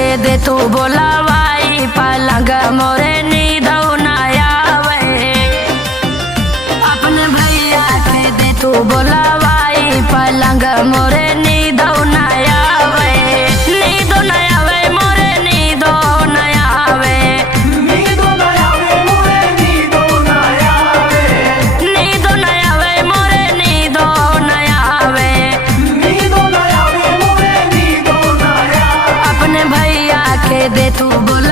के दे तू बोलावाई पलंग मोरे नींद न आवे। अपने भैया के दे तू बोलावाई पलंग मोरे नींद न आवे। नींद न आवे मोरे नींद न आवे। नींद न आवे मोरे नींद न आवे। नींद न आवे मोरे नींद न आवे। नींद न आवे मोरे नींद न आवे। अपने भैया के दे तू बोला